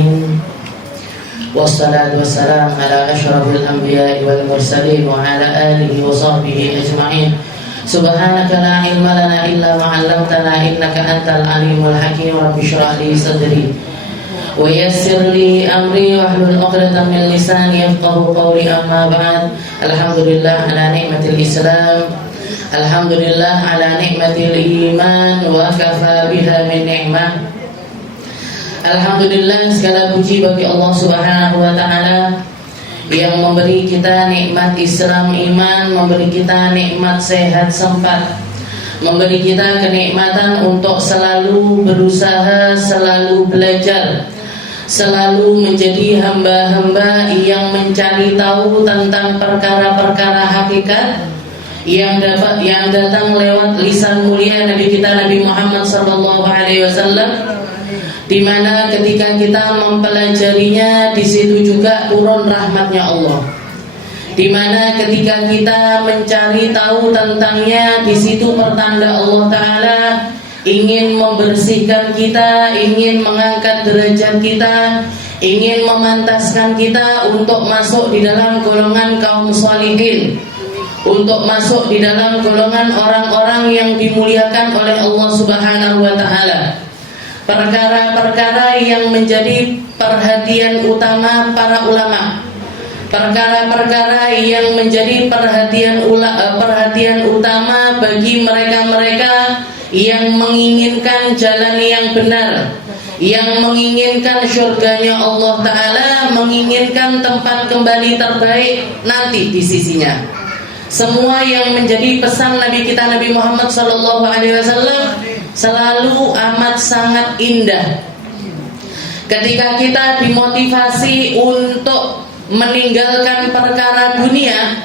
العالمين والصلاة والسلام على أشرف الأنبياء والمرسلين وعلى آله وصحبه أجمعين. سبحانك لا علم لنا إلا ما علمتنا إنك أنت العليم الحكيم. رب اشرح لي صدري ويسر لي أمري واحلل عقدة من لساني يفقهوا قولي. أما بعد، الحمد لله على نعمة الإسلام، الحمد لله على نعمة الإيمان وكفى بها من نعمة. Alhamdulillah, segala puji bagi Allah Subhanahu wa Ta'ala yang memberi kita nikmat Islam iman, memberi kita nikmat sehat sempat, memberi kita kenikmatan untuk selalu berusaha, selalu belajar, selalu menjadi hamba-hamba yang mencari tahu tentang perkara-perkara hakikat yang datang lewat lisan mulia Nabi kita Nabi Muhammad SAW, di mana ketika kita mempelajarinya, di situ juga turun rahmatnya Allah. Di mana ketika kita mencari tahu tentangnya, di situ pertanda Allah Ta'ala ingin membersihkan kita, ingin mengangkat derajat kita, ingin memantaskan kita untuk masuk di dalam golongan kaum sholihin, untuk masuk di dalam golongan orang-orang yang dimuliakan oleh Allah Subhanahu wa Ta'ala. Perkara-perkara yang menjadi perhatian utama para ulama, perkara-perkara yang menjadi perhatian utama bagi mereka-mereka yang menginginkan jalan yang benar, yang menginginkan surganya Allah Ta'ala, menginginkan tempat kembali terbaik nanti di sisinya. Semua yang menjadi pesan Nabi kita Nabi Muhammad SAW selalu amat sangat indah. Ketika kita dimotivasi untuk meninggalkan perkara dunia,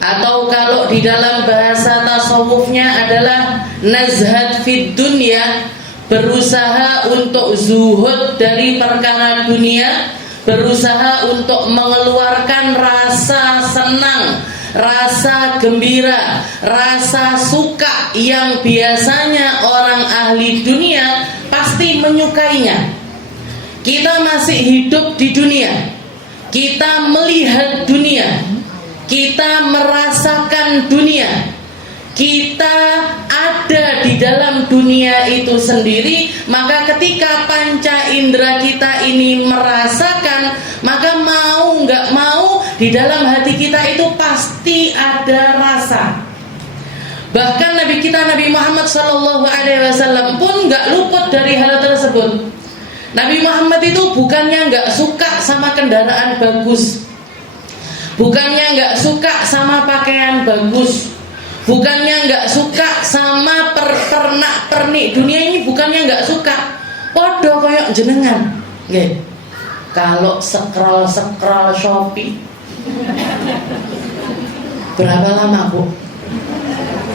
atau kalau di dalam bahasa tasawufnya adalah nazhad fid dunya, berusaha untuk zuhud dari perkara dunia, berusaha untuk mengeluarkan rasa senang, rasa gembira, rasa suka yang biasanya orang ahli dunia pasti menyukainya. Kita masih hidup di dunia, kita melihat dunia, kita merasakan dunia, kita ada di dalam dunia itu sendiri. Maka ketika panca indera kita ini merasakan, maka mau nggak mau di dalam hati kita itu pasti ada rasa. Bahkan Nabi kita Nabi Muhammad SAW pun nggak luput dari hal tersebut. Nabi Muhammad itu bukannya nggak suka sama kendaraan bagus, bukannya nggak suka sama pakaian bagus, bukannya nggak suka sama pernak-pernik dunia ini, bukannya nggak suka. Podo koyok jenengan, nggih. Kalau scroll Shopee, berapa lama Bu?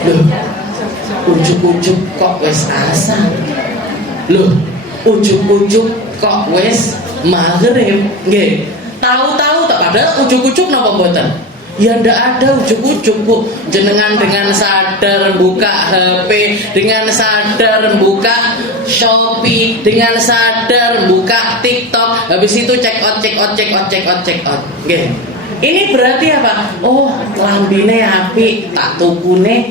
Loh, ujuk-ujuk kok wes asar. Loh, ujuk-ujuk kok wes maghrib, nggih. Tahu-tahu tak, padahal ujuk-ujuk napa mboten? Ya ndak ada ujuk-ujuk Bu. Jenengan dengan sadar buka HP, dengan sadar buka Shopee, dengan sadar buka TikTok, habis itu check out. Nggih. Ini berarti apa? Oh, lambine apik tak tukune,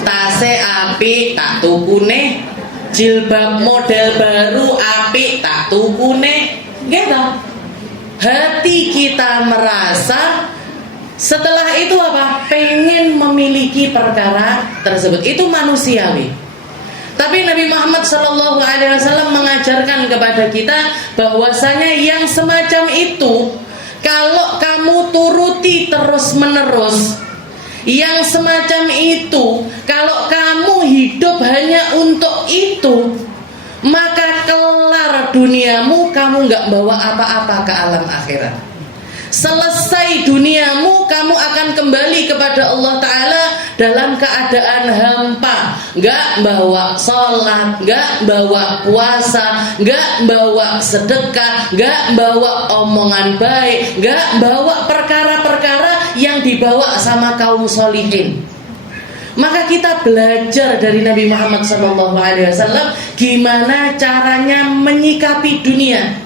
tase apik tak tukune, jilbab model baru apik tak tukune. Nggih toh? Hati kita merasa, setelah itu apa? Pengen memiliki perkara tersebut. Itu manusiawi. Tapi Nabi Muhammad SAW mengajarkan kepada kita bahwasanya yang semacam itu, kalau kamu turuti terus-menerus, yang semacam itu, kalau kamu hidup hanya untuk itu, maka kelar duniamu, kamu gak bawa apa-apa ke alam akhirat. Selesai duniamu, kamu akan kembali kepada Allah Ta'ala dalam keadaan hampa, gak bawa sholat, gak bawa puasa, gak bawa sedekah, gak bawa omongan baik, gak bawa perkara-perkara yang dibawa sama kaum sholihin. Maka kita belajar dari Nabi Muhammad SAW gimana caranya menyikapi dunia.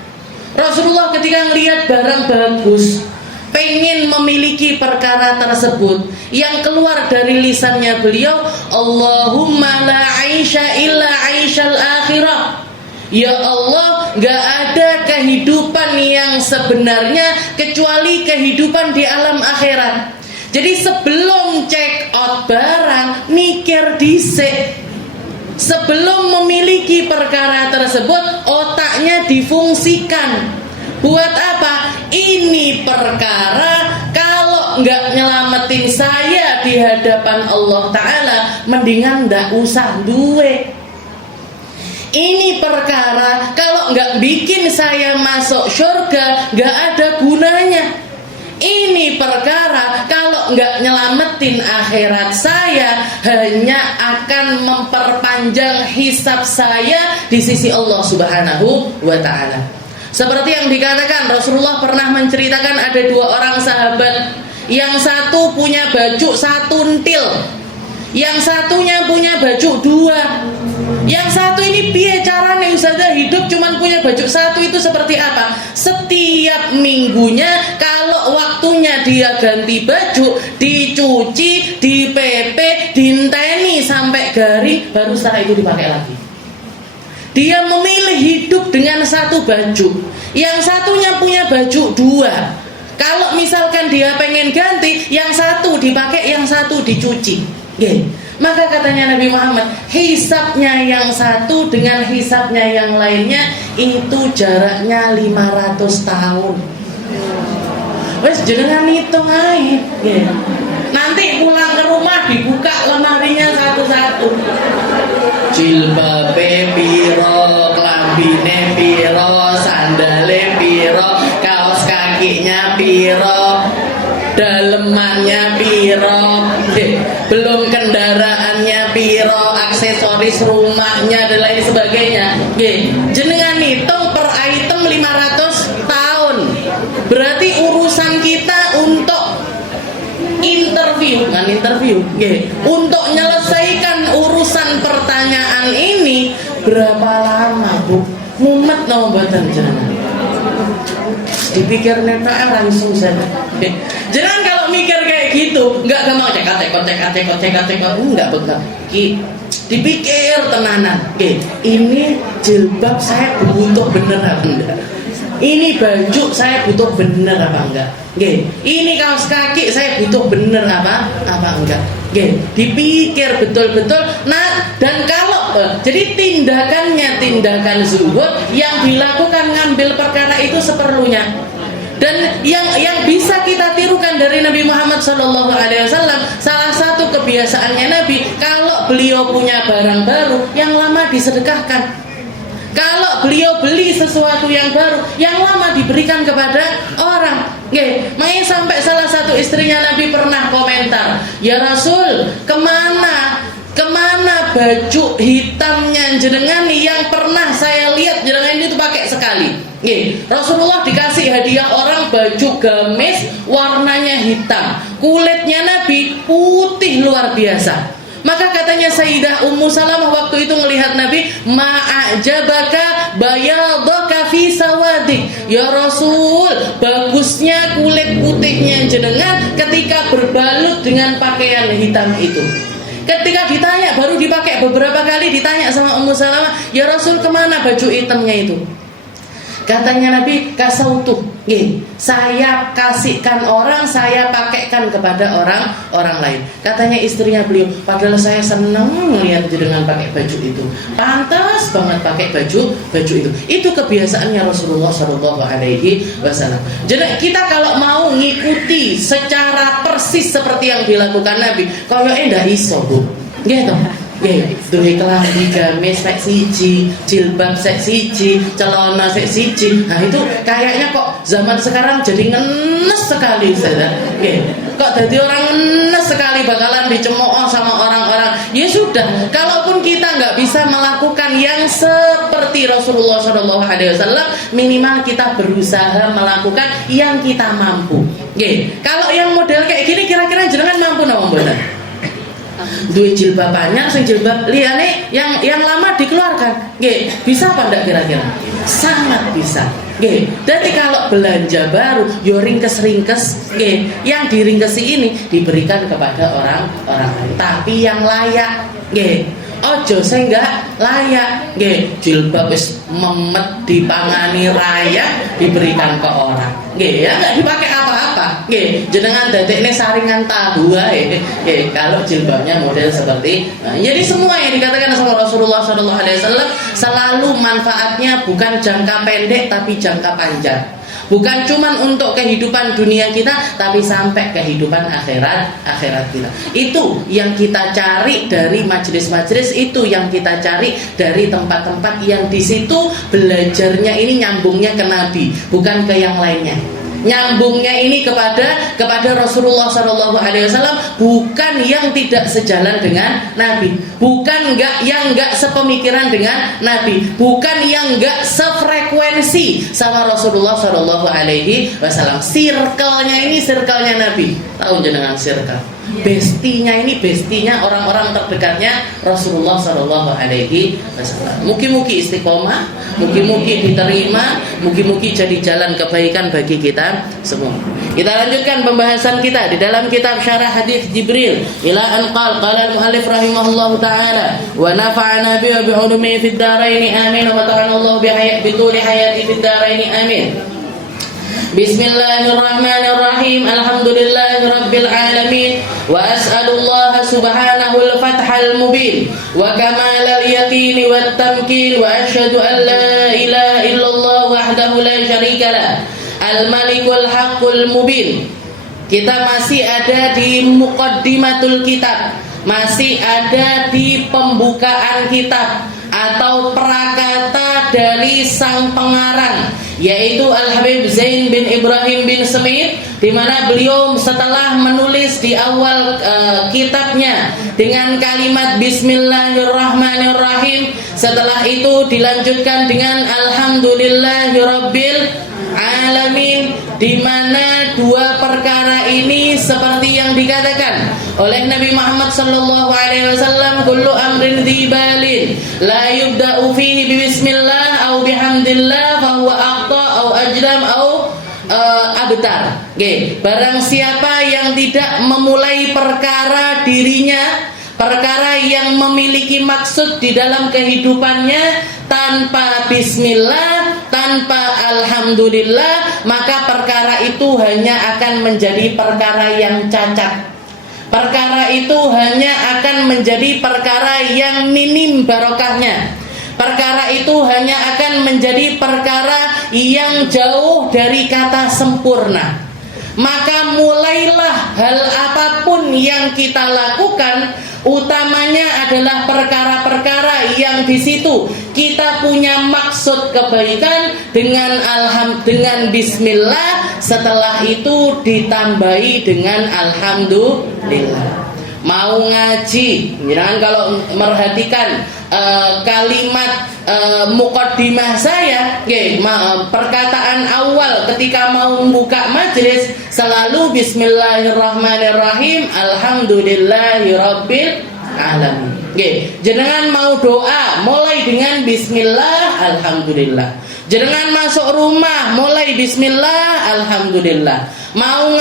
Rasulullah ketika melihat barang bagus, pengen memiliki perkara tersebut, yang keluar dari lisannya beliau, Allahumma la aisha illa aishal akhirah. Ya Allah, gak ada kehidupan yang sebenarnya kecuali kehidupan di alam akhirat. Jadi sebelum check out barang, mikir dhisik. Sebelum memiliki perkara tersebut, otaknya difungsikan. Buat apa? Ini perkara kalau nggak nyelamatin saya di hadapan Allah Ta'ala, mendingan nggak usah duwe. Ini perkara kalau nggak bikin saya masuk surga, nggak ada gunanya. Ini perkara kalau nggak nyelamatin akhirat saya, hanya akan memperpanjang hisab saya di sisi Allah Subhanahu wa Ta'ala. Seperti yang dikatakan, Rasulullah pernah menceritakan ada dua orang sahabat. Yang satu punya baju satu until, yang satunya punya baju dua. Yang satu ini piye carane Ustazah hidup cuman punya baju satu, itu seperti apa? Setiap minggunya kalau waktunya dia ganti baju, dicuci, dipepe, dinteni sampai garing, baru setelah itu dipakai lagi. Dia memilih hidup dengan satu baju. Yang satunya punya baju dua. Kalau misalkan dia pengen ganti, yang satu dipakai, yang satu dicuci. Maka katanya Nabi Muhammad, hisabnya yang satu dengan hisabnya yang lainnya itu jaraknya 500 tahun. Wes jenengan hitung aja. Nanti pulang ke rumah dibuka lemarinya satu-satu. Jilbabe piro, klambine piro, sandale piro, kaos kakinya piro, dalemannya piro, belum kendaraannya piro, aksesoris rumahnya dan lain sebagainya. Jenengan hitung per item 500 tahun. Berarti urusan kita untuk interview, untuk menyelesaikan urusan pertanyaan ini berapa lama, Bu? Mumet no mboten jenengan? Dipikir netak langsung saja. Jangan kalau mikir kayak gitu, enggak gampang cek, enggak begal. Dipikir tenanan. Ini jilbab saya butuh bener apa enggak? Ini baju saya butuh bener apa enggak? Ini kaos kaki saya butuh bener apa enggak? Dipikir betul-betul. Nah, dan kalau jadi tindakan zuhud yang dilakukan ngambil perkara itu seperlunya. Dan yang bisa kita tirukan dari Nabi Muhammad SAW, salah satu kebiasaannya Nabi, kalau beliau punya barang baru, yang lama disedekahkan. Kalau beliau beli sesuatu yang baru, yang lama diberikan kepada orang. Makanya sampai salah satu istrinya Nabi pernah komentar, ya Rasul, kemana baju hitamnya jenengan yang pernah saya lihat jenengan itu pakai sekali. Rasulullah dikasih hadiah orang baju gamis warnanya hitam, kulitnya Nabi putih luar biasa. Maka katanya Sayyidah Ummu Salamah waktu itu melihat Nabi, ma'ajabaka bayadaka fi sawadik. Ya Rasul, bagusnya kulit putihnya jenengan ketika berbalut dengan pakaian hitam itu. Ketika ditanya, baru dipakai beberapa kali, ditanya sama Ummu Salamah, ya Rasul, kemana baju hitamnya itu? Katanya Nabi, kasautuh, saya kasihkan orang, saya pakaikan kepada orang lain. Katanya istrinya beliau, padahal saya senang melihat jenengan pakai baju itu, pantas banget pakai baju itu. Itu kebiasaannya Rasulullah SAW. Jadi kita kalau mau ngikuti secara persis seperti yang dilakukan Nabi, kalau ndak iso, Bu. Gitu. Duwe kelambi gamis sek siji, jilbab sek siji, celana sek siji. Nah itu kayaknya kok zaman sekarang jadi ngenes sekali, saudara. Kok jadi orang ngenes sekali, bakalan dicemooh sama orang-orang. Ya sudah, kalaupun kita nggak bisa melakukan yang seperti Rasulullah SAW, minimal kita berusaha melakukan yang kita mampu. Kalau yang model kayak gini, kira-kira jenengan mampu napa mboten? Duit jilbab banyak, sing jilbab liyane yang lama dikeluarkan. Bisa apa enggak kira-kira? Sangat bisa. Jadi kalau belanja baru yo ringkes-ringkes, yang diringkesi ini diberikan kepada orang-orang lain, tapi yang layak, ojo sing enggak layak, jilbab wis memet dipangani raya diberikan ke orang, ya enggak dipakai apa-apa, jenengan dadekne saringan tahu wae, kalau jilbabnya model seperti jadi semua yang dikatakan sama Rasulullah SAW selalu manfaatnya bukan jangka pendek tapi jangka panjang. Bukan cuma untuk kehidupan dunia kita, tapi sampai kehidupan akhirat kita. Itu yang kita cari dari majelis-majelis, itu yang kita cari dari tempat-tempat yang di situ belajarnya ini nyambungnya ke Nabi, bukan ke yang lainnya. Nyambungnya ini kepada Rasulullah SAW, bukan yang tidak sejalan dengan Nabi, bukan yang enggak sepemikiran dengan Nabi, bukan yang enggak sefrekuensi sama Rasulullah SAW. Circle-nya ini circle-nya Nabi. Tahu jenengan circle? Bestinya ini bestinya orang-orang terdekatnya Rasulullah SAW. Mugi-mugi istiqomah, mugi-mugi diterima, mugi-mugi jadi jalan kebaikan bagi kita semua. Kita lanjutkan pembahasan kita di dalam kitab Syarah Hadis Jibril ila an qala al-muallif rahimahullahu taala wa nafa'ana bi ulumihi fid dharain amin wa ta'ala Allah bi tuli hayati fid dharain amin. Bismillahirrahmanirrahim. Alhamdulillahirabbil alamin wa as'alullah subhanahu al-fathal mubin wa kamalal yaqin wat tamkin wa asyhadu an la ilaha illallah wahdahu la syarikalah al-malikul haqqul mubin. Kita masih ada di muqaddimatul kitab, masih ada di pembukaan kitab atau prakata dari sang pengarang, yaitu Al-Habib Zain bin Ibrahim bin Semit, di mana beliau setelah menulis di awal kitabnya dengan kalimat Bismillahirrahmanirrahim, setelah itu dilanjutkan dengan Alhamdulillahirabbil alamin, di mana dua perkara ini seperti yang dikatakan oleh Nabi Muhammad sallallahu alaihi wasallam, kullu amrin dzibalin la yubda'u fihi bismillah au bihamdillah fa huwa aqta au ajram au abtar. Barang siapa yang tidak memulai perkara dirinya, perkara yang memiliki maksud di dalam kehidupannya tanpa bismillah, tanpa alhamdulillah, maka perkara itu hanya akan menjadi perkara yang cacat. Perkara itu hanya akan menjadi perkara yang minim barokahnya. Perkara itu hanya akan menjadi perkara yang jauh dari kata sempurna. Maka mulailah hal apapun yang kita lakukan, utamanya adalah perkara-perkara yang di situ kita punya maksud kebaikan dengan bismillah, setelah itu ditambahi dengan alhamdulillah. Mau ngaji, jangan kalau merhatikan kalimat muqaddimah saya, perkataan awal ketika mau membuka majelis selalu bismillahirrahmanirrahim, alhamdulillahirabbil alamin. Jenengan mau doa mulai dengan bismillah, alhamdulillah. Jenengan masuk rumah mulai bismillah, alhamdulillah. Mau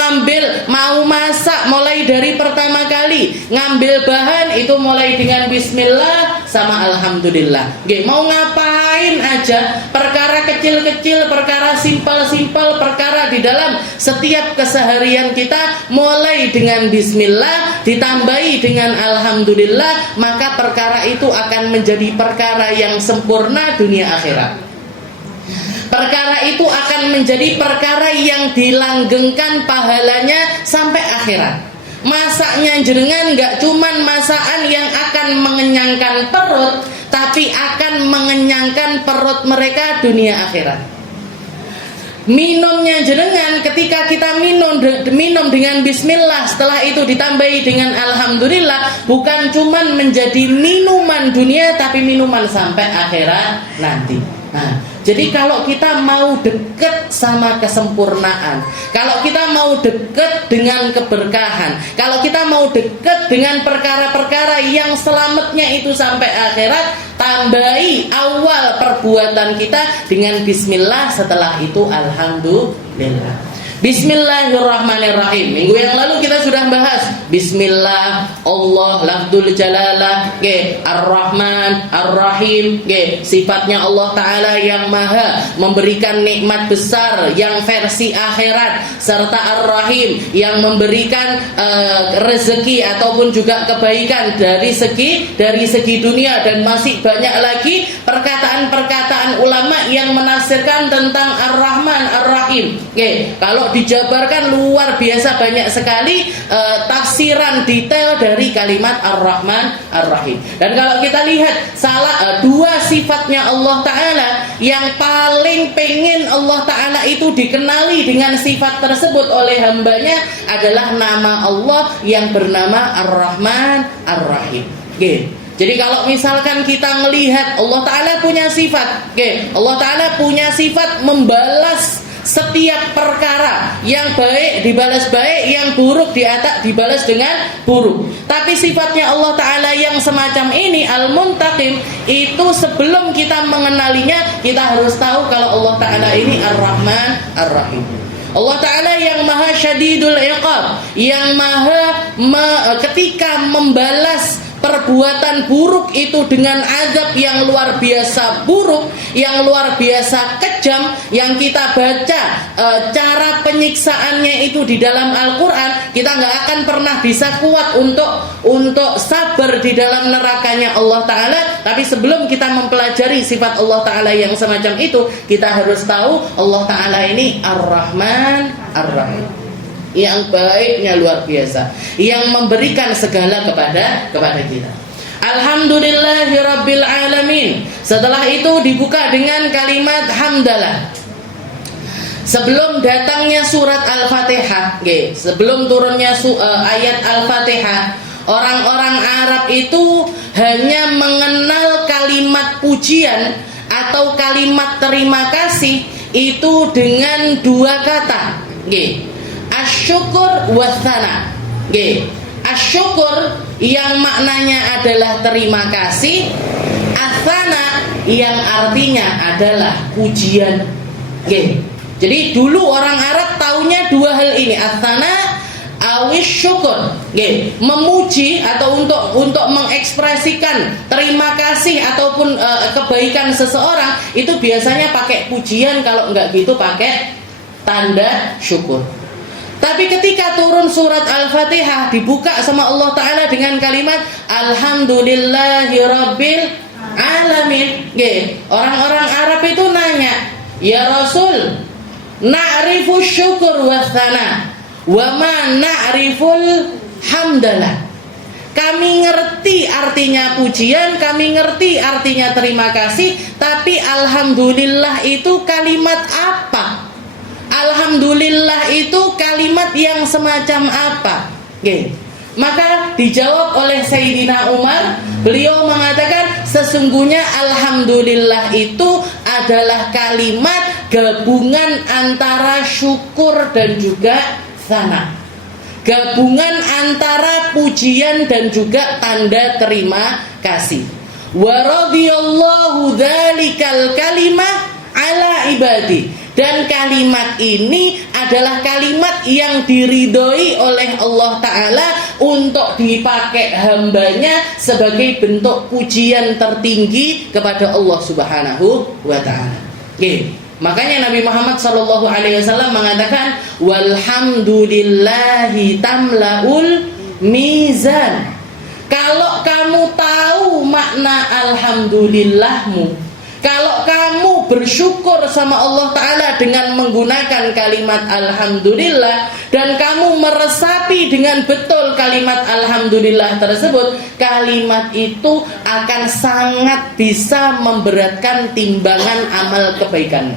masak mulai dari pertama kali ngambil bahan itu mulai dengan bismillah sama alhamdulillah. Mau ngapain aja, perkara kecil-kecil, perkara simpel-simpel, perkara di dalam setiap keseharian kita mulai dengan bismillah ditambahi dengan alhamdulillah, maka perkara itu akan menjadi perkara yang sempurna dunia akhirat. Perkara itu akan menjadi perkara yang dilanggengkan pahalanya sampai akhirat. Masaknya jenengan gak cuman masakan yang akan mengenyangkan perut, tapi akan mengenyangkan perut mereka dunia akhirat. Minumnya jenengan ketika kita minum dengan bismillah, setelah itu ditambahi dengan alhamdulillah, bukan cuman menjadi minuman dunia tapi minuman sampai akhirat nanti. Jadi kalau kita mau dekat sama kesempurnaan, kalau kita mau dekat dengan keberkahan, kalau kita mau dekat dengan perkara-perkara yang selamatnya itu sampai akhirat, tambahi awal perbuatan kita dengan bismillah, setelah itu alhamdulillah. Bismillahirrahmanirrahim. Minggu yang lalu kita sudah bahas Bismillah, Allah, lafdzul jalalah, Ar-Rahman, Ar-Rahim, sifatnya Allah Ta'ala yang maha memberikan nikmat besar yang versi akhirat, serta Ar-Rahim yang memberikan rezeki ataupun juga kebaikan dari segi dunia. Dan masih banyak lagi perkataan-perkataan ulama yang menafsirkan tentang Ar-Rahman, Ar-Rahim. Kalau dijabarkan luar biasa banyak sekali tafsiran detail dari kalimat Ar-Rahman, Ar-Rahim. Dan kalau kita lihat dua sifatnya Allah Ta'ala yang paling pengen Allah Ta'ala itu dikenali dengan sifat tersebut oleh hambanya adalah nama Allah yang bernama Ar-Rahman, Ar-Rahim. Jadi kalau misalkan kita melihat Allah Ta'ala punya sifat, Allah Ta'ala punya sifat membalas setiap perkara, yang baik dibalas baik, yang buruk dibalas dengan buruk. Tapi sifatnya Allah Ta'ala yang semacam ini, Al-Muntaqim, itu sebelum kita mengenalinya, kita harus tahu kalau Allah Ta'ala ini Ar-Rahman, Ar-Rahim. Allah Ta'ala yang maha syadidul iqab, yang maha ketika membalas perbuatan buruk itu dengan azab yang luar biasa buruk, yang luar biasa kejam, yang kita baca cara penyiksaannya itu di dalam Al-Quran, kita nggak akan pernah bisa kuat untuk sabar di dalam nerakanya Allah Ta'ala. Tapi sebelum kita mempelajari sifat Allah Ta'ala yang semacam itu, kita harus tahu Allah Ta'ala ini Ar-Rahman, Ar-Rahim, yang baiknya luar biasa, yang memberikan segala kepada kita. Alhamdulillahirabbil alamin. Setelah itu dibuka dengan kalimat hamdalah. Sebelum datangnya surat Al-Fatihah, sebelum turunnya ayat Al-Fatihah, orang-orang Arab itu hanya mengenal kalimat pujian atau kalimat terima kasih itu dengan dua kata, asyukur wathana. Asyukur yang maknanya adalah terima kasih, athana yang artinya adalah pujian. Jadi dulu orang Arab taunya dua hal ini, athana awis syukur, memuji atau untuk mengekspresikan terima kasih ataupun kebaikan seseorang itu biasanya pakai pujian, kalau enggak gitu pakai tanda syukur. Tapi ketika turun surat Al-Fatihah, dibuka sama Allah Ta'ala dengan kalimat Alhamdulillahirabbil alamin. Orang-orang Arab itu nanya, ya Rasul, na'rifu syukur wa thana wa ma na'riful hamdalah. Kami ngerti artinya pujian, kami ngerti artinya terima kasih, tapi alhamdulillah itu kalimat apa? Alhamdulillah itu kalimat yang semacam apa? Maka dijawab oleh Sayyidina Umar, beliau mengatakan sesungguhnya alhamdulillah itu adalah kalimat gabungan antara syukur dan juga tsana, gabungan antara pujian dan juga tanda terima kasih. Wa radhiyallahu dzalikal kalimah ala ibadi. Dan kalimat ini adalah kalimat yang diridhoi oleh Allah Ta'ala untuk dipakai hambanya sebagai bentuk pujian tertinggi kepada Allah Subhanahu wa Ta'ala. Makanya Nabi Muhammad SAW mengatakan walhamdulillahi tamla'ul mizan. Kalau kamu tahu makna alhamdulillahmu, kalau kamu bersyukur sama Allah Ta'ala dengan menggunakan kalimat alhamdulillah, dan kamu meresapi dengan betul kalimat alhamdulillah tersebut, kalimat itu akan sangat bisa memberatkan timbangan amal kebaikan.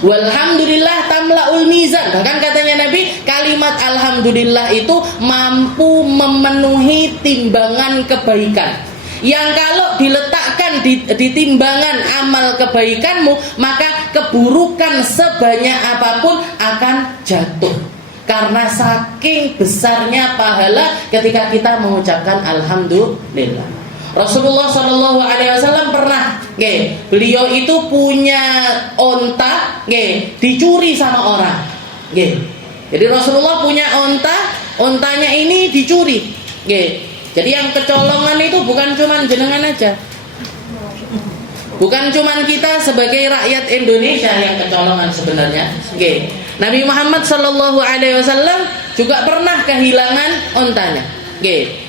Walhamdulillah tamla'ul mizan. Bahkan katanya Nabi, kalimat alhamdulillah itu mampu memenuhi timbangan kebaikan. yang kalau diletakkan di timbangan amal kebaikanmu, maka keburukan sebanyak apapun akan jatuh. Karena saking besarnya pahala ketika kita mengucapkan alhamdulillah. Rasulullah Shallallahu Alaihi Wasallam pernah, beliau itu punya onta, dicuri sama orang. Jadi Rasulullah punya ontanya ini dicuri. Jadi yang kecolongan itu bukan cuma jenengan aja, bukan cuma kita sebagai rakyat Indonesia yang kecolongan sebenarnya. Nabi Muhammad Sallallahu Alaihi Wasallam juga pernah kehilangan ontanya.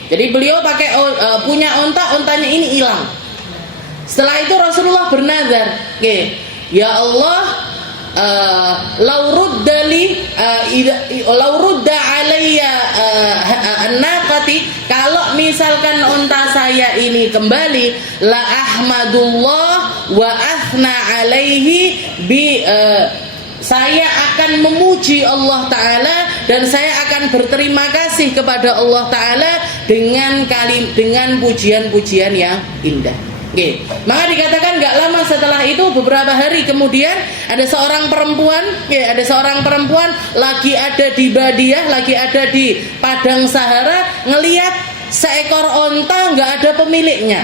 Jadi beliau punya ontanya ini hilang. Setelah itu Rasulullah bernazar, ya Allah, laurudda alayya an-naqati, kalau misalkan onta saya ini kembali, la ahmadullah wa athna alaihi bi saya akan memuji Allah Ta'ala dan saya akan berterima kasih kepada Allah Ta'ala dengan pujian-pujian yang indah. Maka dikatakan gak lama setelah itu, beberapa hari kemudian ada seorang perempuan lagi ada di Badiah, lagi ada di padang Sahara, ngelihat seekor onta gak ada pemiliknya.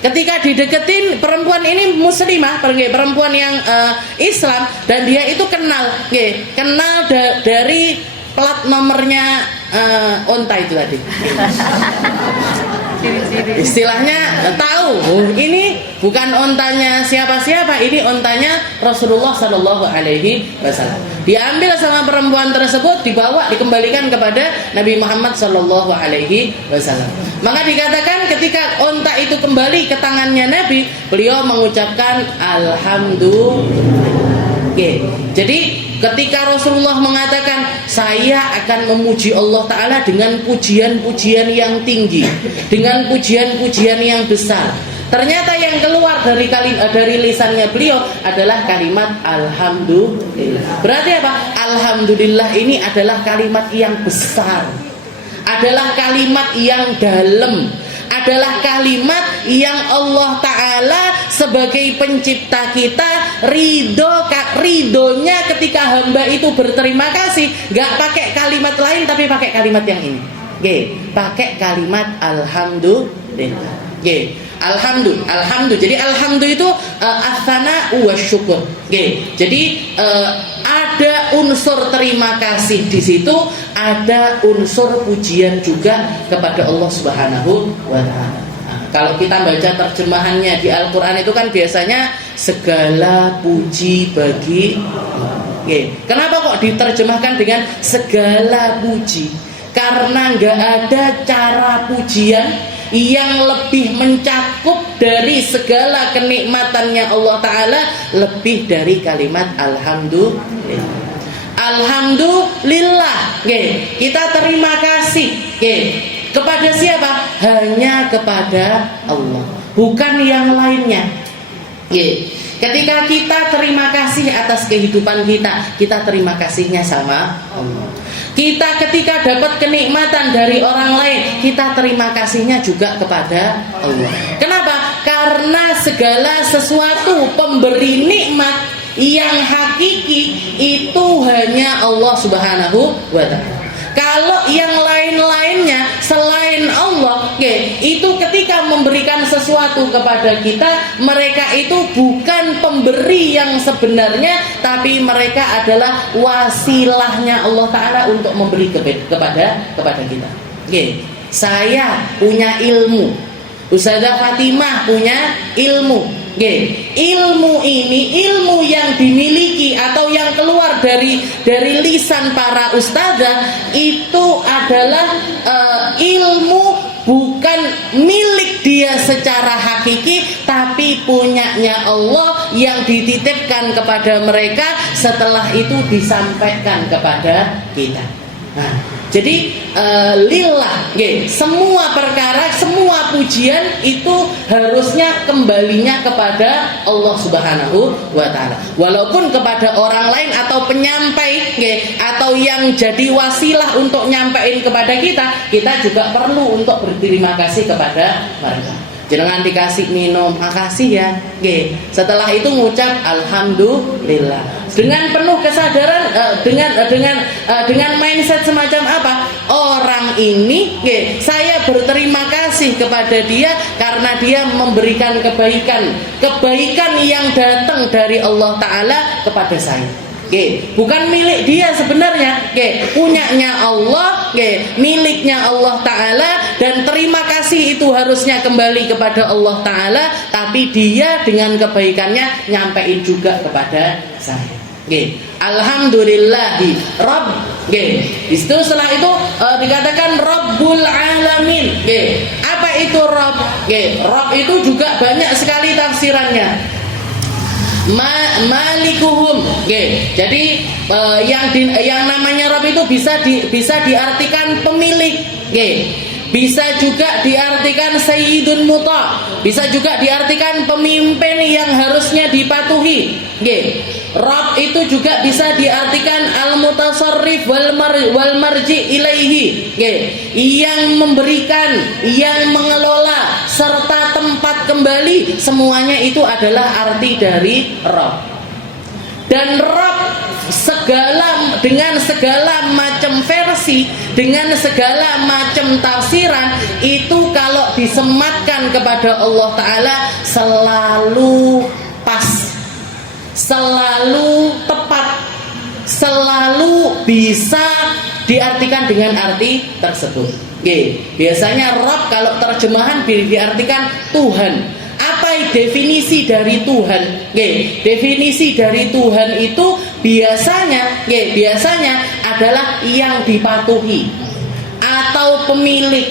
Ketika dideketin, perempuan ini muslimah, perempuan yang Islam, dan dia itu kenal dari plat nomornya onta itu tadi. Istilahnya tahu, ini bukan ontanya siapa-siapa, ini ontanya Rasulullah Sallallahu Alaihi Wasallam. Diambil sama perempuan tersebut, dibawa, dikembalikan kepada Nabi Muhammad Sallallahu Alaihi Wasallam. Maka dikatakan ketika onta itu kembali ke tangannya Nabi, beliau mengucapkan alhamdulillah. Jadi ketika Rasulullah mengatakan saya akan memuji Allah Ta'ala dengan pujian-pujian yang tinggi, dengan pujian-pujian yang besar, ternyata yang keluar dari lisannya beliau adalah kalimat alhamdulillah. Berarti apa? Alhamdulillah ini adalah kalimat yang besar, adalah kalimat yang dalam, adalah kalimat yang Allah Ta'ala sebagai pencipta kita ridhonya ketika hamba itu berterima kasih, gak pakai kalimat lain tapi pakai kalimat yang ini. Pakai kalimat alhamdulillah. Alhamdulillah. Jadi alhamdulillah itu as-sana wa syukur. Jadi ada unsur terima kasih di situ, ada unsur pujian juga kepada Allah Subhanahu wa Ta'ala. Kalau kita baca terjemahannya di Al-Quran itu kan biasanya segala puji bagi Allah. Kenapa kok diterjemahkan dengan segala puji? Karena nggak ada cara pujian yang lebih mencakup dari segala kenikmatannya Allah Ta'ala lebih dari kalimat alhamdulillah. Alhamdulillah, kita terima kasih kepada siapa? Hanya kepada Allah, bukan yang lainnya. Ketika kita terima kasih atas kehidupan kita terima kasihnya sama Allah. Kita ketika dapat kenikmatan dari orang lain, kita terima kasihnya juga kepada Allah. Kenapa? Karena segala sesuatu pemberi nikmat yang hakiki itu hanya Allah Subhanahu wa Ta'ala. Kalau yang lain-lainnya selain Allah, itu ketika memberikan sesuatu kepada kita, mereka itu bukan pemberi yang sebenarnya, tapi mereka adalah wasilahnya Allah Ta'ala untuk memberi kepada kita. Saya punya ilmu, Ustazah Fatimah punya ilmu. Ilmu ini, ilmu yang dimiliki atau yang keluar dari lisan para ustazah itu adalah ilmu bukan milik dia secara hakiki, tapi punyanya Allah yang dititipkan kepada mereka, setelah itu disampaikan kepada kita. Jadi lillah, semua perkara, semua pujian itu harusnya kembalinya kepada Allah Subhanahu wa Ta'ala. Walaupun kepada orang lain atau penyampai, atau yang jadi wasilah untuk nyampein kepada kita juga perlu untuk berterima kasih kepada mereka. jenengan dikasih minum, makasih ya. Nggih. Setelah itu ngucap alhamdulillah. Dengan penuh kesadaran dengan mindset semacam apa? Orang ini, nggih, saya berterima kasih kepada dia karena dia memberikan kebaikan yang datang dari Allah Taala kepada saya. Bukan milik dia sebenarnya, punyanya Allah, miliknya Allah Ta'ala, dan terima kasih itu harusnya kembali kepada Allah Ta'ala, tapi dia dengan kebaikannya nyampein juga kepada saya. Alhamdulillahi Rabb. Itu setelah itu dikatakan Rabbul Alamin. Apa itu Rabb? Rabb itu juga banyak sekali tafsirannya. Malikuhum. Jadi yang namanya Rabb itu bisa diartikan pemilik. Bisa juga diartikan Sayyidun Muta, bisa juga diartikan pemimpin yang harusnya dipatuhi. Rabb itu juga bisa diartikan al-mutasarrif wal marji ilaihi, yang memberikan, yang mengelola serta tempat kembali, semuanya itu adalah arti dari Rabb. Dan Rabb dengan segala macam versi, dengan segala macam tafsiran, itu kalau disematkan kepada Allah Ta'ala selalu pas, selalu tepat, selalu bisa diartikan dengan arti tersebut. Biasanya Rabb kalau terjemahan diartikan Tuhan. Apa definisi dari Tuhan? Definisi dari Tuhan itu biasanya adalah yang dipatuhi, atau pemilik,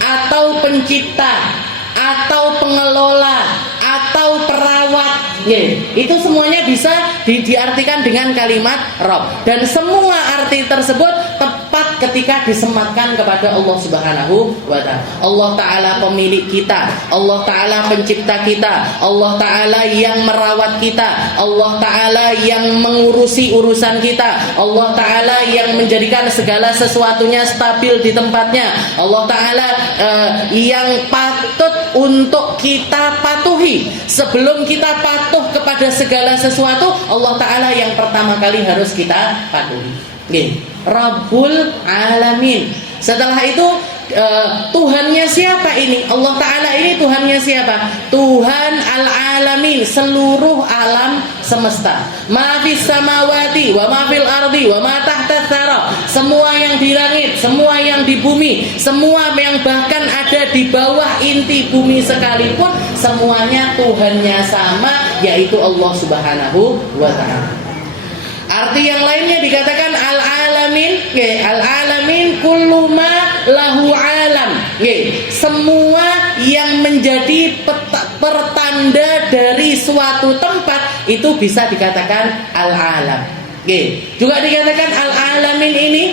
atau pencipta, atau pengelola, atau perawat. Itu semuanya bisa diartikan dengan kalimat Rabb, dan semua arti tersebut tepat ketika disematkan kepada Allah Subhanahu wa Ta'ala. Allah Ta'ala pemilik kita, Allah Ta'ala pencipta kita, Allah Ta'ala yang merawat kita, Allah Ta'ala yang mengurusi urusan kita, Allah Ta'ala yang menjadikan segala sesuatunya stabil di tempatnya, Allah Ta'ala yang patut untuk kita patuhi. Sebelum kita patuh kepada segala sesuatu, Allah Ta'ala yang pertama kali harus kita patuhi. Rabbul Alamin. Setelah itu Tuhannya siapa ini? Allah Ta'ala ini Tuhannya siapa? Tuhan Al-Alamin, seluruh alam semesta. Ma fis samawati wa ma fil ardi wa ma tahta tsara. Semua yang di langit, semua yang di bumi, semua yang bahkan ada di bawah inti bumi sekalipun, semuanya Tuhannya sama, yaitu Allah Subhanahu wa Ta'ala. Arti yang lainnya dikatakan al-alamin, al-alamin kullu ma lahu alam. Semua yang menjadi pertanda dari suatu tempat itu bisa dikatakan al-alam. Juga dikatakan al-alamin ini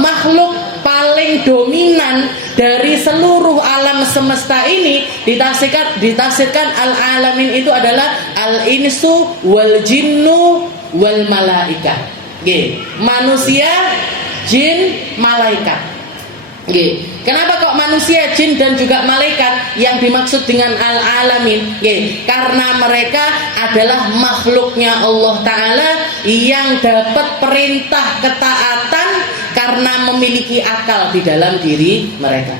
makhluk paling dominan dari seluruh alam semesta ini. Ditafsirkan al-alamin itu adalah al-insu wal jinnu wal malaika. Manusia, jin, malaikat. Kenapa kok manusia, jin dan juga malaikat yang dimaksud dengan al-alamin? Karena mereka adalah makhluknya Allah Ta'ala yang dapat perintah ketaatan karena memiliki akal di dalam diri mereka.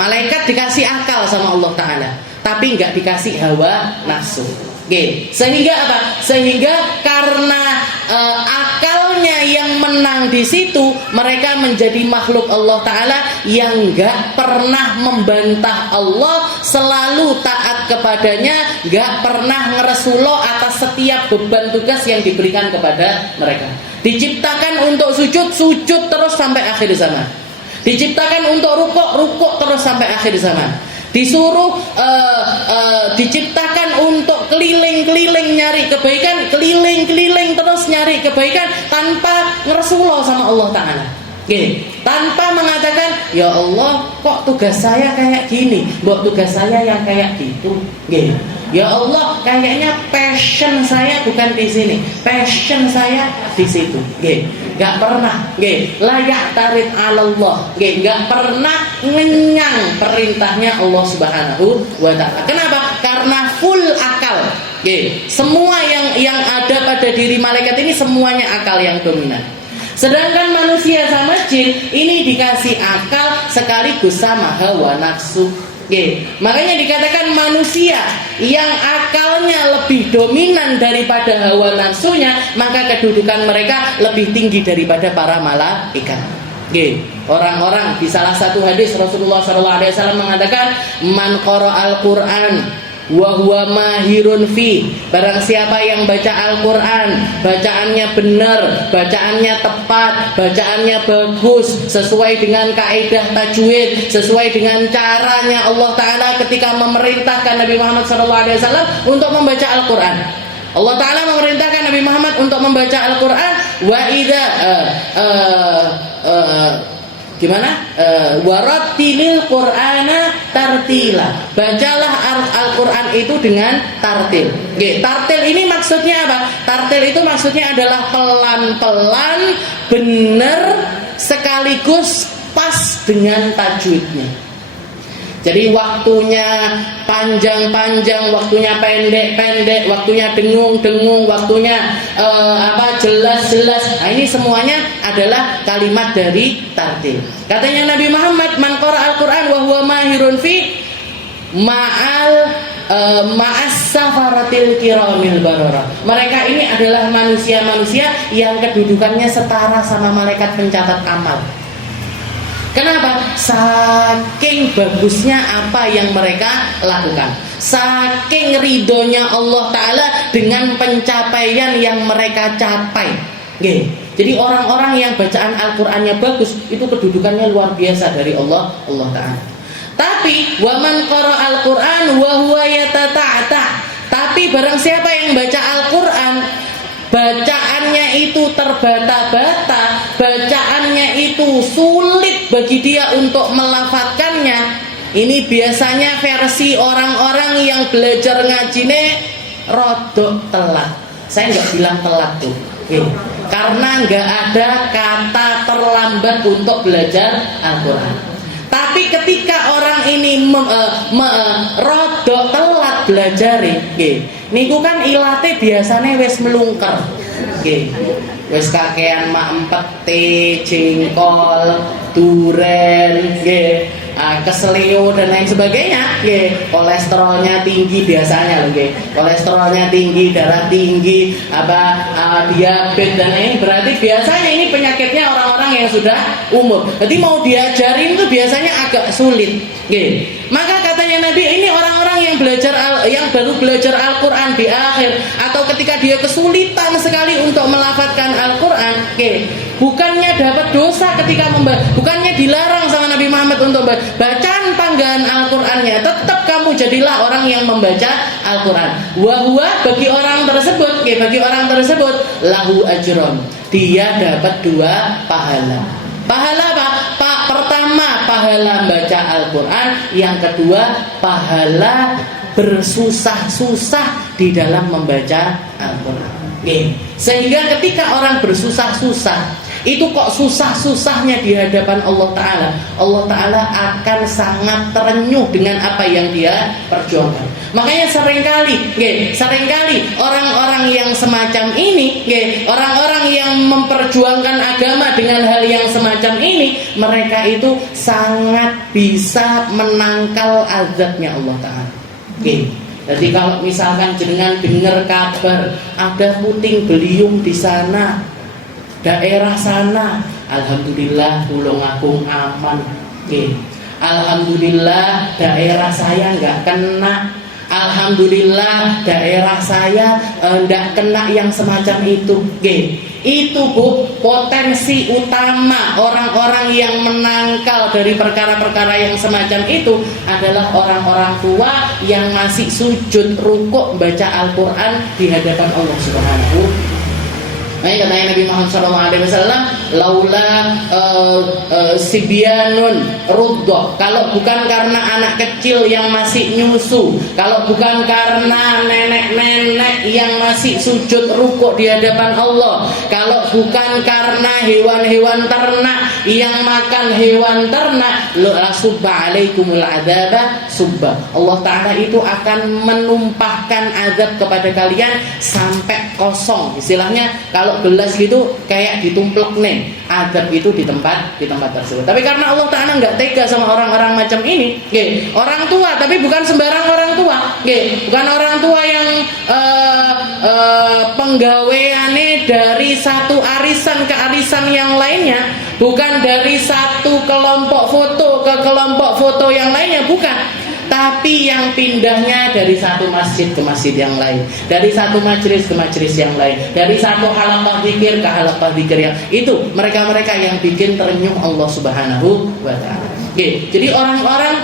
Malaikat dikasih akal sama Allah Ta'ala, tapi nggak dikasih hawa nafsu. Sehingga apa? Sehingga karena akalnya yang menang di situ, mereka menjadi makhluk Allah Ta'ala yang gak pernah membantah Allah, selalu taat kepadanya, gak pernah ngeresulo atas setiap beban tugas yang diberikan kepada mereka. Diciptakan untuk sujud, sujud terus sampai akhir zaman. Diciptakan untuk rukuk terus sampai akhir zaman. Disuruh diciptakan untuk keliling-keliling nyari kebaikan, keliling-keliling terus nyari kebaikan tanpa ngeresulo sama Allah Ta'ala. Tanpa mengatakan, ya Allah, kok tugas saya kayak gini, buat tugas saya yang kayak gitu. Ya Allah, kayaknya passion saya bukan di sini, passion saya di situ. Gak pernah, layak tarid Allah, gak pernah ngenyang perintahnya Allah Subhanahu wa Ta'ala. Kenapa? Karena full akal. Semua yang ada pada diri malaikat ini semuanya akal yang dominan. Sedangkan manusia sama jin ini dikasih akal sekaligus sama hawa nafsu. Makanya dikatakan manusia yang akalnya lebih dominan daripada hawa nafsunya, maka kedudukan mereka lebih tinggi daripada para malaikat. Orang-orang di salah satu hadis Rasulullah SAW mengatakan, man qara'al Qur'an wa huwa mahirun fi, barang siapa yang baca Al-Quran, bacaannya benar, bacaannya tepat, bacaannya bagus, sesuai dengan kaidah tajwid, sesuai dengan caranya Allah Ta'ala ketika memerintahkan Nabi Muhammad SAW untuk membaca Al-Quran. Allah Ta'ala memerintahkan Nabi Muhammad untuk membaca Al-Quran. Wa idza warattilil Qur'ana tartila, bacalah Al-Quran itu dengan tartil. Tartil ini maksudnya apa? Tartil itu maksudnya adalah pelan-pelan, benar, sekaligus pas dengan tajwidnya. Jadi waktunya panjang-panjang, waktunya pendek-pendek, waktunya dengung-dengung, waktunya jelas-jelas. Nah, ini semuanya adalah kalimat dari tartil. Katanya Nabi Muhammad, man qara'al Qur'an wa huwa mahirun fi ma'as safaratil kiramil barara. Mereka ini adalah manusia-manusia yang kedudukannya setara sama malaikat pencatat amal. Kenapa? Saking bagusnya apa yang mereka lakukan, saking ridhonya Allah Ta'ala dengan pencapaian yang mereka capai. Jadi orang-orang yang bacaan Al-Qur'annya bagus, itu kedudukannya luar biasa dari Allah Ta'ala. Tapi waman qara'al Qur'an wa huwa yatata'ta, tapi barang siapa yang baca Al-Qur'an, bacaannya itu terbata-bata, bacaannya itu sulit bagi dia untuk melafadzkannya. Ini biasanya versi orang-orang yang belajar ngajine rodok telat. Saya nggak bilang telat tuh, karena nggak ada kata terlambat untuk belajar Al-Quran. Tapi ketika orang ini rodok telat belajar, niku kan ilate biasanya wis melungker, wis kakean mak empete, jengkol, duren, keselio dan lain sebagainya, kolesterolnya tinggi biasanya, kolesterolnya tinggi, darah tinggi, diabetes dan lain. Berarti biasanya ini penyakitnya orang-orang yang sudah umur. Jadi mau diajarin itu biasanya agak sulit. Maka katanya Nabi, ini orang-orang yang baru belajar Al-Quran di akhir, atau ketika dia kesulitan sekali untuk melafadzkan Al-Quran, bukannya dapat dosa ketika bukannya dilarang sama Nabi Muhammad untuk bacaan panggaan Al-Qurannya, tetap kamu jadilah orang yang membaca Al-Quran. Wahwa bagi orang tersebut lahu ajron, dia dapat 2 pahala. Pahala apa? Pertama pahala baca Al-Quran, yang kedua pahala bersusah-susah di dalam membaca Al-Quran. Sehingga ketika orang bersusah-susah, itu kok susah-susahnya di hadapan Allah Ta'ala akan sangat terenyuh dengan apa yang dia perjuangkan. Makanya seringkali orang-orang yang semacam ini, orang-orang yang memperjuangkan agama dengan hal yang semacam ini, mereka itu sangat bisa menangkal azabnya Allah Ta'ala. Jadi kalau misalkan jenengan dengar kabar ada puting beliung di sana, daerah sana, alhamdulillah Tulung Agung aman. Alhamdulillah daerah saya nggak kena. Alhamdulillah daerah saya nggak kena yang semacam itu. Itu Bu, potensi utama orang-orang yang menangkal dari perkara-perkara yang semacam itu adalah orang-orang tua yang masih sujud rukuk baca Al-Quran di hadapan Allah Subhanahu. Makanya katanya Nabi Muhammad SAW, laula sibyanun ruddoh, kalau bukan karena anak kecil yang masih nyusu, kalau bukan karena nenek-nenek yang masih sujud rukuk di hadapan Allah, kalau bukan karena hewan-hewan ternak yang makan hewan ternak, la subba alaikumul adzaba subba. Allah Ta'ala itu akan menumpahkan azab kepada kalian sampai kosong. Istilahnya kalau gelas gitu kayak ditumplek nih, azab itu di tempat tersebut. Tapi karena Allah Ta'ala nggak tega sama orang-orang macam ini, orang tua, tapi bukan sembarang orang tua, bukan orang tua yang penggaweane dari satu arisan ke arisan yang lainnya, bukan dari satu kelompok foto ke kelompok foto yang lainnya, bukan. Tapi yang pindahnya dari satu masjid ke masjid yang lain, dari satu majelis ke majelis yang lain, dari satu halaqah zikir ke halaqah zikir yang itu, mereka-mereka yang bikin terenyuh Allah Subhanahu wa Ta'ala. Jadi orang-orang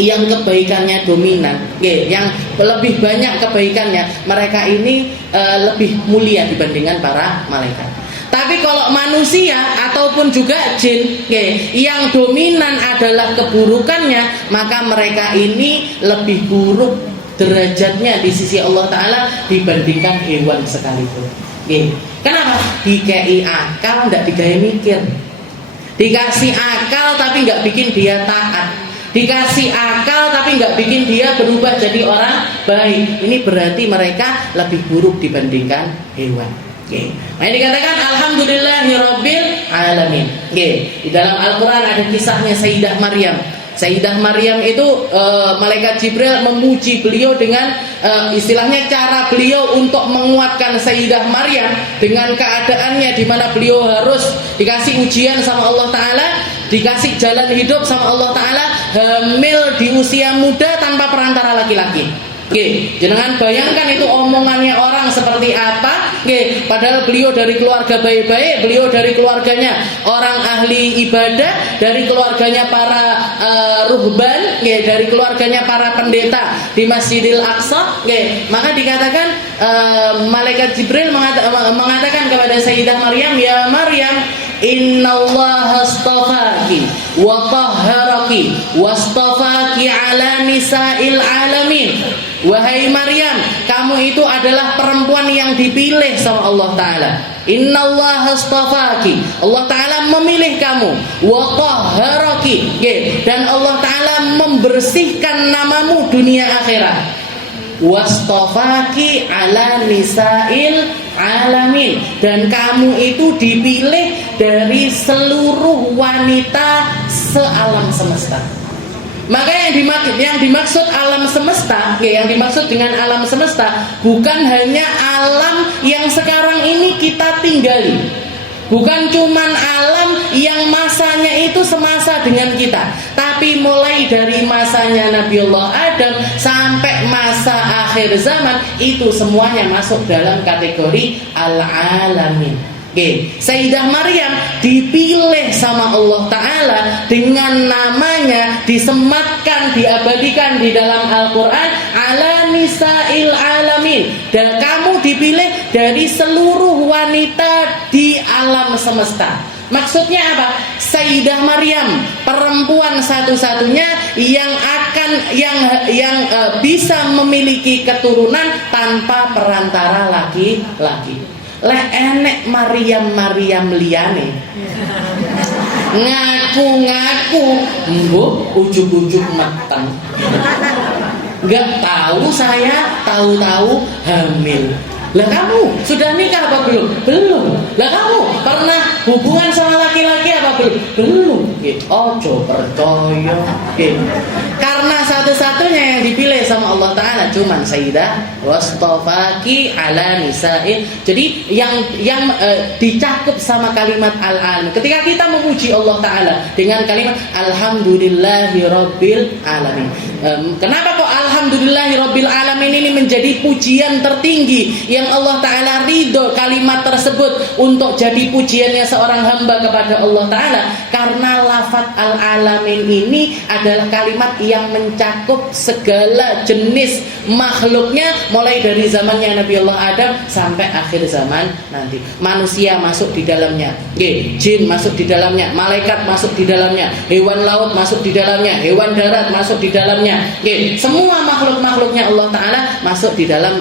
yang kebaikannya dominan, yang lebih banyak kebaikannya, mereka ini lebih mulia dibandingkan para malaikat. Tapi kalau manusia ataupun juga jin yang dominan adalah keburukannya, maka mereka ini lebih buruk derajatnya di sisi Allah Ta'ala dibandingkan hewan sekalipun. Kenapa? Dikei akal nggak digawe mikir, dikasih akal tapi nggak bikin dia taat, dikasih akal tapi nggak bikin dia berubah jadi orang baik. Ini berarti mereka lebih buruk dibandingkan hewan. Nah, ini dikatakan alhamdulillahirabbil alamin. Di dalam Al-Qur'an ada kisahnya Sayyidah Maryam. Sayyidah Maryam itu malaikat Jibril memuji beliau dengan istilahnya cara beliau untuk menguatkan Sayyidah Maryam dengan keadaannya di mana beliau harus dikasih ujian sama Allah Ta'ala, dikasih jalan hidup sama Allah Ta'ala, hamil di usia muda tanpa perantara laki-laki. Jangan bayangkan itu omongannya orang seperti apa. Padahal beliau dari keluarga baik-baik, beliau dari keluarganya orang ahli ibadah, dari keluarganya para ruhban, dari keluarganya para pendeta di Masjidil Aqsa. Maka dikatakan malaikat Jibril mengatakan kepada Sayyidah Maryam, ya Maryam, innallaha astafaki wa tahharaki wastafaki ala nisa'il alamin. Wahai Maryam, kamu itu adalah perempuan yang dipilih sama Allah Ta'ala. Innallaha astafaki, Allah Ta'ala memilih kamu. Wa tahharaki, dan Allah Ta'ala membersihkan namamu dunia akhirat. Wastafaki ala nisa'il alamin, dan kamu itu dipilih dari seluruh wanita sealam semesta. Maka yang dimaksud alam semesta, yang dimaksud dengan alam semesta bukan hanya alam yang sekarang ini kita tinggali, bukan cuman alam yang masanya itu semasa dengan kita, tapi mulai dari masanya Nabiullah Adam sampai masa akhir zaman, itu semuanya masuk dalam kategori al-alamin. Sayyidah Maryam dipilih sama Allah Ta'ala dengan namanya disematkan, diabadikan di dalam Al-Quran, ala nisa'il alamin, dan kamu dipilih dari seluruh wanita di alam semesta. Maksudnya apa? Sayyidah Maryam perempuan satu-satunya yang bisa memiliki keturunan tanpa perantara laki-laki. Leh enek Maryam liyane ngaku-ngaku mbok ujug-ujug meteng, nggak tahu saya, tahu-tahu hamil. Lah kamu sudah nikah apa belum? Belum. Lah kamu pernah hubungan sama laki-laki apa belum? Belum. Ojo percaya. Karena satu-satunya yang dipilih sama Allah Ta'ala cuman Sayyidah wastafaki ala nisa'in. Jadi yang dicakup sama kalimat al-alam. Ketika kita memuji Allah Ta'ala dengan kalimat alhamdulillahirabbil alamin. Kenapa kok alhamdulillah? alhamdulillahirabbil alamin ini menjadi pujian tertinggi yang Allah Ta'ala ridho kalimat tersebut untuk jadi pujiannya seorang hamba kepada Allah Ta'ala, karena lafaz al-alamin ini adalah kalimat yang mencakup segala jenis makhluknya, mulai dari zamannya Nabi Allah Adam sampai akhir zaman nanti. Manusia masuk di dalamnya, jin masuk di dalamnya, malaikat masuk di dalamnya, hewan laut masuk di dalamnya, hewan darat masuk di dalamnya, semua makhluk-makhluknya Allah Ta'ala masuk di dalam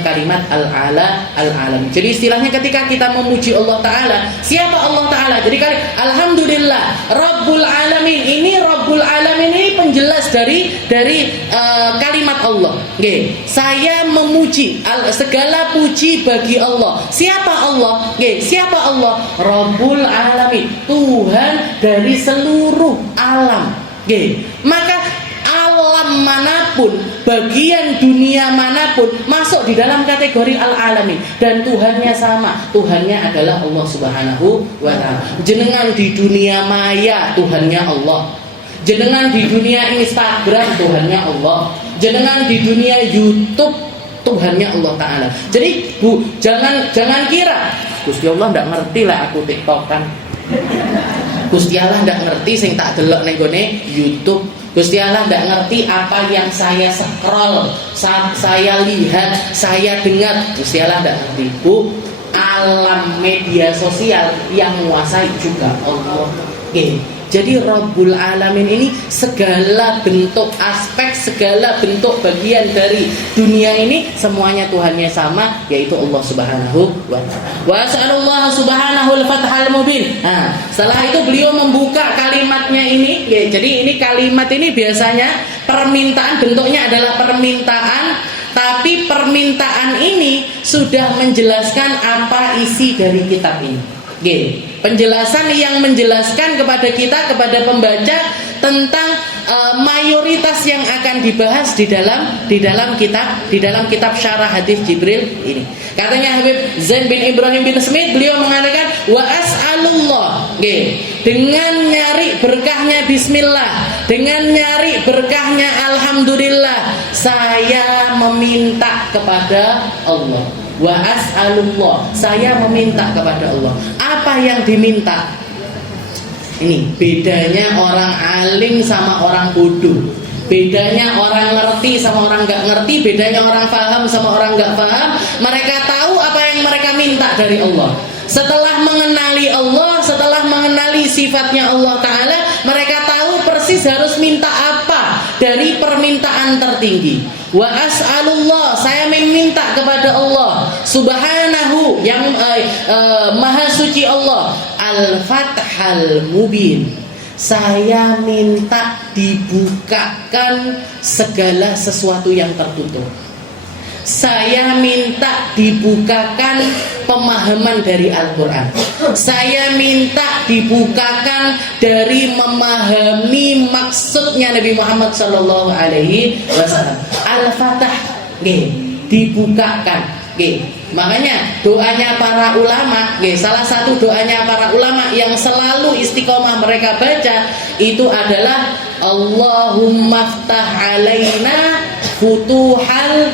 kalimat al-alam. Jadi istilahnya ketika kita memuji Allah Ta'ala, siapa Allah Ta'ala? Jadi alhamdulillah Rabbul Alamin, ini Rabbul Alamin ini penjelas dari kalimat Allah. Saya memuji, segala puji bagi Allah. Siapa Allah? Siapa Allah? Rabbul Alamin, Tuhan dari seluruh alam. Maka alam manapun, bagian dunia manapun masuk di dalam kategori al-alamin, dan Tuhannya sama. Tuhannya adalah Allah Subhanahu wa Ta'ala. Jenengan di dunia maya, Tuhannya Allah. Jenengan di dunia Instagram, Tuhannya Allah. Jenengan di dunia YouTube, Tuhannya Allah Ta'ala. Jadi jangan kira Gusti Allah ndak ngerti lah aku TikTokan. Gusti Allah ndak ngerti sing tak delok ning gone YouTube. Gusti Allah ndak ngerti apa yang saya scroll, saya lihat, saya dengar. Gusti Allah ndak ngerti. Bu, alam media sosial yang menguasai juga Allah. Jadi Rabbul Alamin ini segala bentuk aspek, segala bentuk bagian dari dunia ini semuanya Tuhannya sama, yaitu Allah Subhanahu wa Ta'ala. Wa as'alullah subhanahu al-fathal mubin. Nah, setelah itu beliau membuka kalimatnya ini. Jadi ini kalimat ini biasanya permintaan, bentuknya adalah permintaan, tapi permintaan ini sudah menjelaskan apa isi dari kitab ini. Penjelasan yang menjelaskan kepada kita, kepada pembaca tentang mayoritas yang akan dibahas di dalam kitab Syarah Hadis Jibril ini. Katanya Habib Zain bin Ibrahim bin Smith, beliau mengatakan wa as'alullah, dengan nyari berkahnya bismillah, dengan nyari berkahnya alhamdulillah, saya meminta kepada Allah. Wa as'alullah, saya meminta kepada Allah. Apa yang diminta? Ini bedanya orang alim sama orang bodoh, bedanya orang ngerti sama orang gak ngerti, bedanya orang paham sama orang gak paham. Mereka tahu apa yang mereka minta dari Allah. Setelah mengenali Allah, setelah mengenali sifatnya Allah Ta'ala, mereka tahu persis harus minta apa dari permintaan tertinggi. Wa as'alullah, saya meminta kepada Allah Subhanahu yang maha suci Allah, al-fathal mubin, saya minta dibukakan segala sesuatu yang tertutup. Saya minta dibukakan pemahaman dari Al-Quran. Saya minta dibukakan dari memahami maksudnya Nabi Muhammad SAW. Al-Fatah, dibukakan. Makanya doanya para ulama, salah satu doanya para ulama yang selalu istiqomah mereka baca itu adalah Allahumma ftah alaina futuhal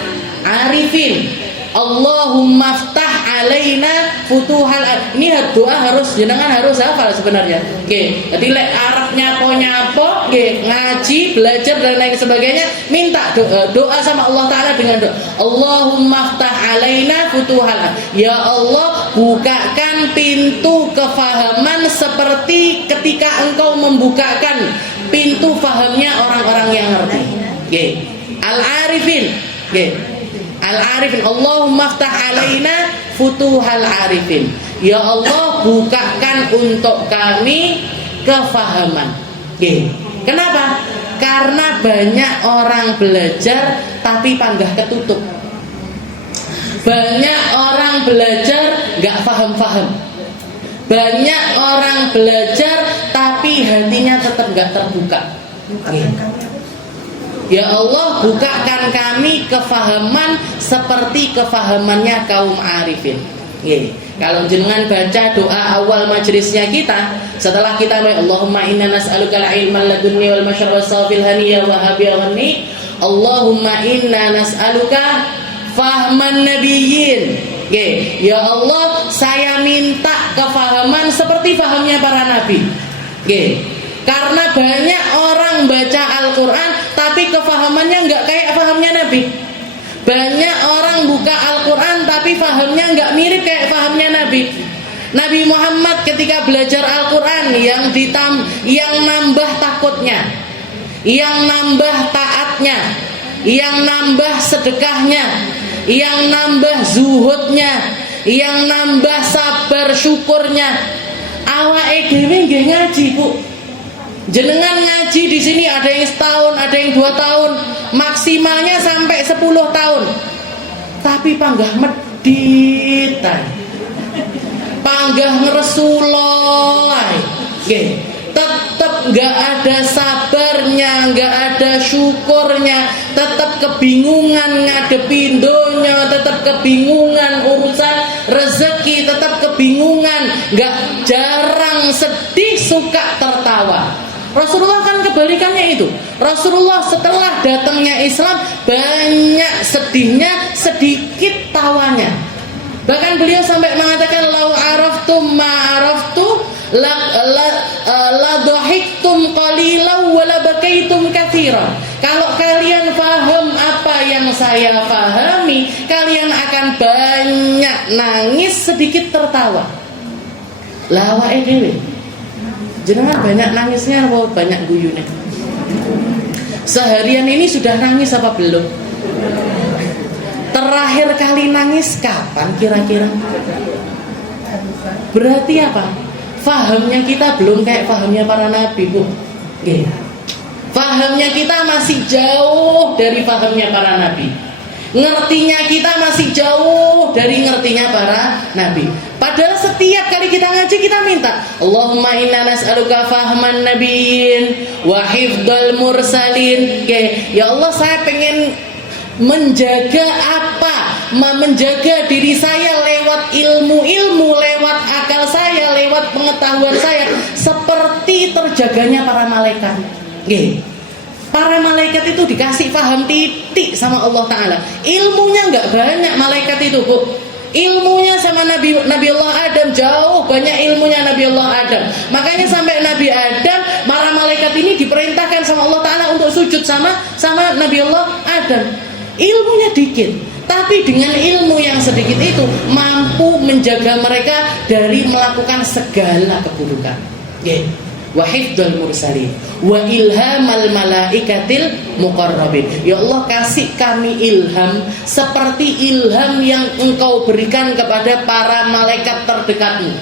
arifin. Allahumma ftah alaina futuhal arifin. Ini doa jenengan harus hafal sebenarnya. Jadi lek arep nyapo-nyapo, ngaji, belajar dan lain sebagainya, minta doa sama Allah Ta'ala dengan doa Allahumma ftah alaina futuhal arifin. Ya Allah, bukakan pintu kefahaman seperti ketika Engkau membukakan pintu fahamnya orang-orang yang ngerti. Al-arifin. Al-arifin, Allahumma ftah alaina futuhal arifin. Ya Allah, bukakan untuk kami kefahaman. Kenapa? Karena banyak orang belajar tapi panggah ketutup. Banyak orang belajar gak paham-paham. Banyak orang belajar tapi hatinya tetap gak terbuka. Ya Allah, bukakan kami kefahaman seperti kefahamannya kaum arifin. Kalau jenengan baca doa awal majelisnya kita, setelah kita Allahumma inna nas'aluka al-ilma ladunni wal masyar wa safil haniyya wa habiya ghanni Allahumma inna nas'aluka fahman nabiyyin. Oke, ya Allah, saya minta kefahaman seperti fahamnya para nabi. Oke, karena banyak orang baca Al-Quran tapi kefahamannya nggak kayak fahamnya nabi. Banyak orang buka Al-Quran tapi fahamnya nggak mirip kayak fahamnya nabi. Nabi Muhammad ketika belajar Al-Quran yang nambah takutnya, yang nambah taatnya, yang nambah sedekahnya, yang nambah zuhudnya, yang nambah sabar syukurnya. Awake dhewe nggih ngaji, Bu. Jenengan ngaji di sini ada yang setahun, ada yang 2 tahun, maksimalnya sampai 10 tahun. Tapi panggah medit, panggah ngeresuloi, nggih. Tetap nggak ada sabarnya, nggak ada syukurnya, tetap kebingungan ngadepi donya, tetap kebingungan urusan rezeki, tetap kebingungan, nggak jarang sedih, suka tertawa. Rasulullah kan kebalikannya itu. Rasulullah setelah datangnya Islam banyak sedihnya, sedikit tawanya. Bahkan beliau sampai mengatakan lau araftum ma araftu la dhahiktum qalilan wa la bakaitum katsiran. Kalau kalian paham apa yang saya pahami, kalian akan banyak nangis, sedikit tertawa. Lah awake dhewe jenengan banyak nangisnya atau banyak guyune? Seharian ini sudah nangis apa belum? Terakhir kali nangis kapan kira-kira? Berarti apa? Fahamnya kita belum kayak fahamnya para nabi, Bu. Oke. Fahamnya kita masih jauh dari fahamnya para nabi. Ngertinya kita masih jauh dari ngertinya para nabi. Padahal setiap kali kita ngaji kita minta, Allahumma inna nas'aluka fahman nabiyyin wa hifdzal mursalin. Oke, ya Allah, saya pengen menjaga menjaga diri saya lewat ilmu-ilmu, lewat akal saya, lewat pengetahuan saya, seperti terjaganya para malaikat. Oke. Para malaikat itu dikasih paham titik sama Allah Ta'ala. Ilmunya nggak banyak malaikat itu, Bu. Ilmunya sama Nabi Allah Adam jauh banyak ilmunya Nabi Allah Adam. Makanya sampai Nabi Adam, para malaikat ini diperintahkan sama Allah Ta'ala untuk sujud sama Nabi Allah Adam. Ilmunya dikit, tapi dengan ilmu yang sedikit itu mampu menjaga mereka dari melakukan segala keburukan. Wa hifdzal mursalin wa ilhamal malaikatil muqarrabin. Ya Allah, kasih kami ilham seperti ilham yang Engkau berikan kepada para malaikat terdekatmu.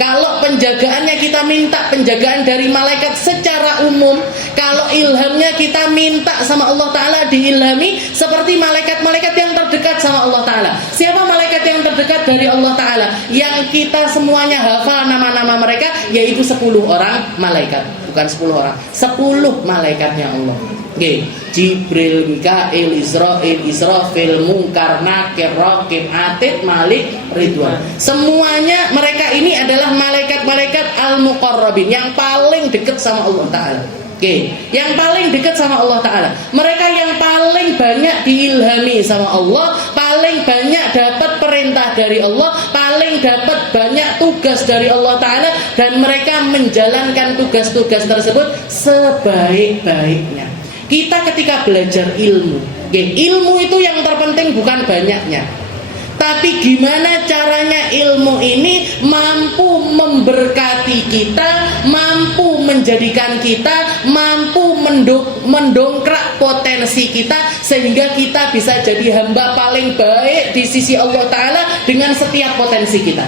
Kalau penjagaannya kita minta penjagaan dari malaikat secara umum, kalau ilhamnya kita minta sama Allah Ta'ala diilhami seperti malaikat-malaikat yang terdekat sama Allah Ta'ala. Siapa malaikat yang terdekat dari Allah Ta'ala? Yang kita semuanya hafal nama-nama mereka, yaitu 10 orang malaikat. Bukan 10 orang, 10 malaikatnya Allah. Jibril, Mikail, Israfil, Munkar, Nakir, Raqib, Atid, Malik, Ridwan. Semuanya mereka ini adalah malaikat-malaikat al-muqarrabin yang paling dekat sama Allah Ta'ala. Yang paling dekat sama Allah Ta'ala. Mereka yang paling banyak diilhami sama Allah, paling banyak dapat perintah dari Allah, paling dapat banyak tugas dari Allah Ta'ala, dan mereka menjalankan tugas-tugas tersebut sebaik-baiknya. Kita ketika belajar ilmu, ilmu itu yang terpenting bukan banyaknya, tapi gimana caranya ilmu ini mampu memberkati kita, mampu menjadikan kita, mampu mendongkrak potensi kita, sehingga kita bisa jadi hamba paling baik di sisi Allah Ta'ala dengan setiap potensi kita.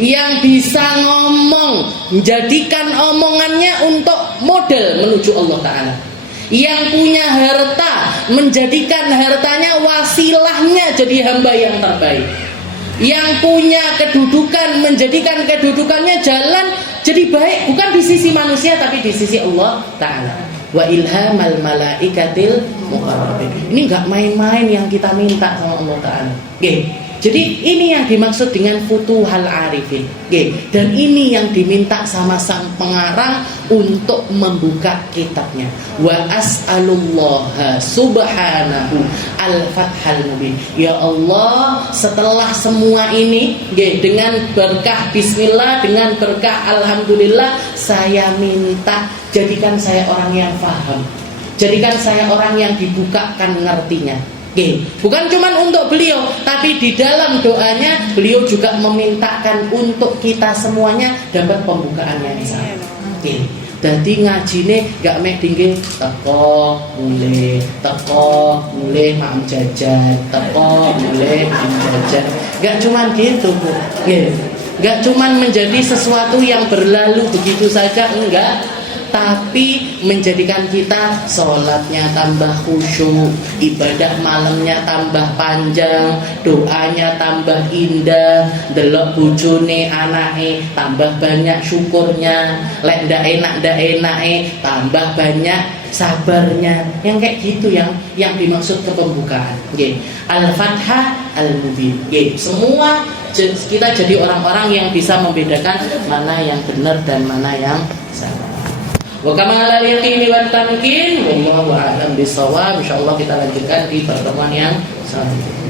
Yang bisa ngomong, menjadikan omongannya untuk modal menuju Allah Ta'ala. Yang punya harta, menjadikan hartanya wasilahnya jadi hamba yang terbaik. Yang punya kedudukan, menjadikan kedudukannya jalan jadi baik, bukan di sisi manusia tapi di sisi Allah Ta'ala. Wa ilhamal malaikatil muqarrabin. Ini gak main-main yang kita minta sama Allah Ta'ala. Jadi ini yang dimaksud dengan futuhal arifin. Dan ini yang diminta sama sang pengarang untuk membuka kitabnya. Wa as'alullaha subhanahu al-fathal mubin. Ya Allah, setelah semua ini dengan berkah bismillah, dengan berkah alhamdulillah, saya minta jadikan saya orang yang paham. Jadikan saya orang yang dibukakan ngertinya. Bukan cuma untuk beliau, tapi di dalam doanya beliau juga memintakan untuk kita semuanya dapat pembukaan yang sama. Jadi ngajine gak mek tinggi teko mulai mam jajan, teko mulai mam jajan. Gak cuma gitu, Bu. Gak cuma menjadi sesuatu yang berlalu begitu saja, enggak. Tapi menjadikan kita sholatnya tambah khusyuk, ibadah malamnya tambah panjang, doanya tambah indah, delok bojone anake tambah banyak syukurnya, lek ndak enak tambah banyak sabarnya. Yang kayak gitu yang dimaksud ke pembukaan. Al-Fathah Al-Mubin. Semua kita jadi orang-orang yang bisa membedakan mana yang benar dan mana yang salah. Wa kamalal yaqini wat tamkin wallahu a'lam bissawab. Insyaallah kita lanjutkan di pertemuan yang selanjutnya.